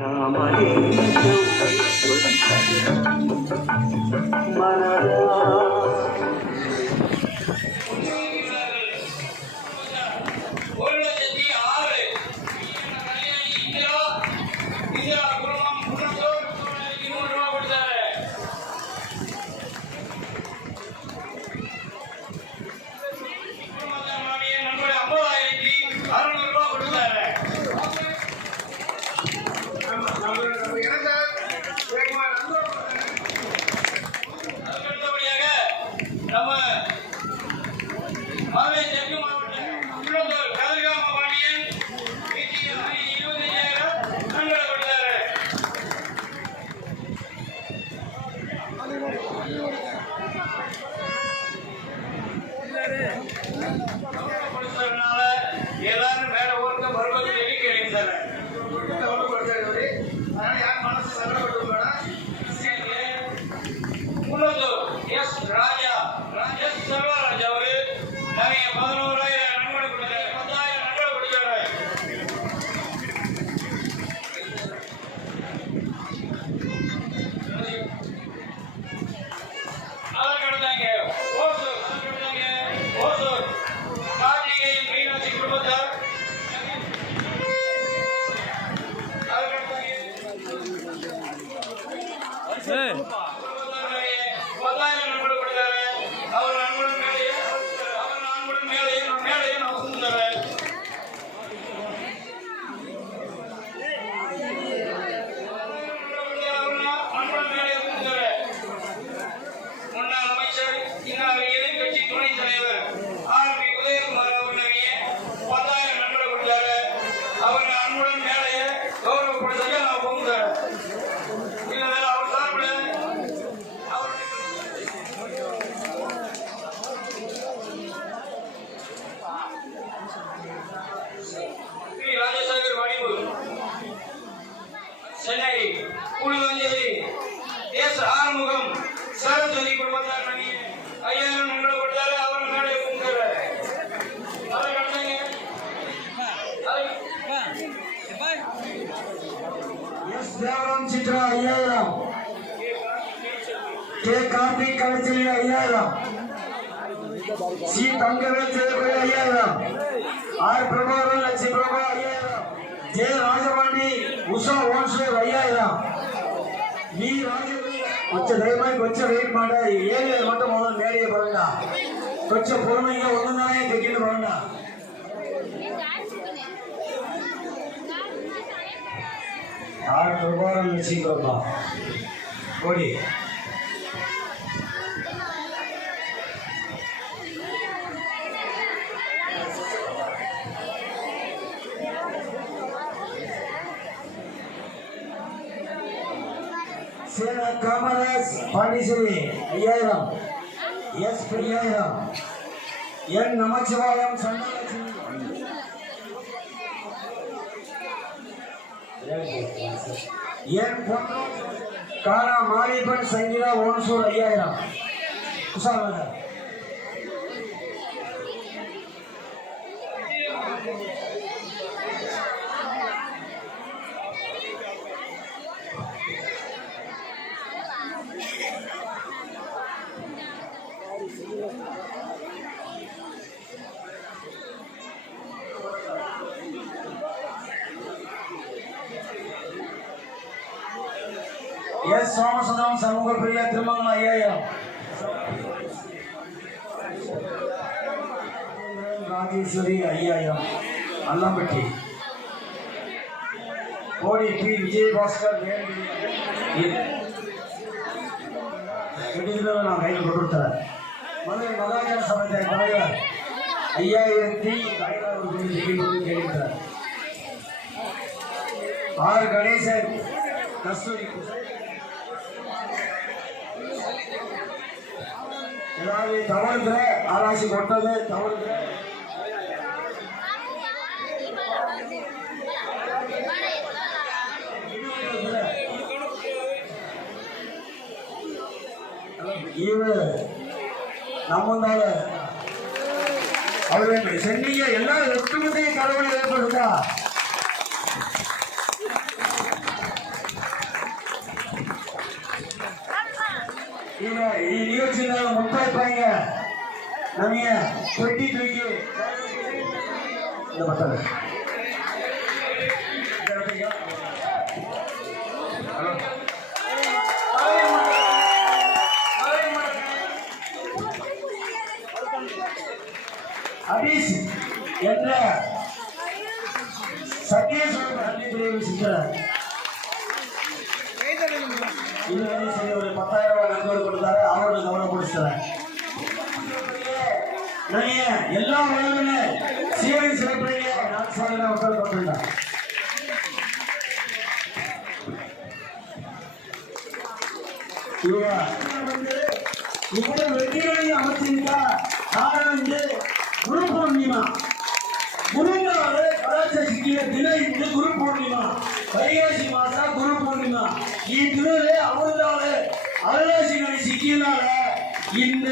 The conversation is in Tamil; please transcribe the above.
ஒரு சேவம் சித்ரா ஐயாயிரம். கே கார்த்திக் கடைச்சலி ஐயாயிரம். சி தங்கவேல் சேதுபதி ஐயாயிரம். ஆர் பிரபாகரன் லட்சுமி பிரபா ஐயாயிரம். ஜே ராஜபாண்டி உஷா ஓன்ஸ்லேவ் ஐயாயிரம். நீ ராஜபாண்டி கொஞ்சம் தயமாய் கொஞ்சம் வெயிட் மாட்ட ஏரியா மட்டும் முதல்ல நேரையே பாருங்க கொஞ்சம் பொறுமைங்க ஒன்று தானே தைக்கிட்டு பாருங்க ஆர் பிரபாகரன் லட்சுமி பிரபா கோடி சேன காமராஜ் பாண்டிச்சேரி ஐயாயிரம். எஸ் ஐயாயிரம் என் நமச்சிவாயம் சந்தனலட்சுமி ಎನ್ ಒಂದು ಕಾರ ಮಾರಿಪನ್ ಸಂಗೀತ ಒಂದ್ಸೂರ ಐಯಾಯಿರಂ ಹುಷಾರಾಗ எஸ் சோமசுந்தரம் சமூக பிரியா திருமங்கலம் ஐயாயிரம். ராஜேஸ்வரி ஐயாயிரம். அல்லம்பட்டி. கோடி பி விஜயபாஸ்கர் வேண்டியது நான் கையில் கொடுத்தேன் மதுரை மகாஜன சபை தலைவர் ஐயாயிரத்தி ஐநூறு கேட்கிறார் ஆர் கணேசன் கஸ்தூரி ஏதாவது தவறுகிற ஆராய்ச்சி கொண்டது தவறுகிற இவ நம்மந்தால அவர்கள் சென்னைய எல்லா ஒட்டுமொத்த கடவுள் நம்ம தொட்டி தூக்கி. இந்த பசங்க. ஹரிஷ் என்ற சத்யேஸ்வரன் அன்பிலேயே சிக்கிறார் இது வந்து சரி ஒரு பத்தாயிரம் ரூபாய் நண்பர்கள் கொடுத்தாரு. அவரோட கவனம் பிடிச்சிட்டார் எல்லா வளமுமே. சீரை சிறப்புடைய நாட்சாலையில் மக்கள் கொண்டுள்ளார் இவ்வளவு வெற்றிகளை அமைச்சிருக்கா காரணம் வந்து குரு பூர்ணிமா. குருங்காவது கலாச்சார தினம் இந்த குரு பூர்ணிமா. வைகாசி மாசா குரு பூர்ணிமா. இத்தினே அமிர்தாலு அருளாசி சிக்கினால இந்த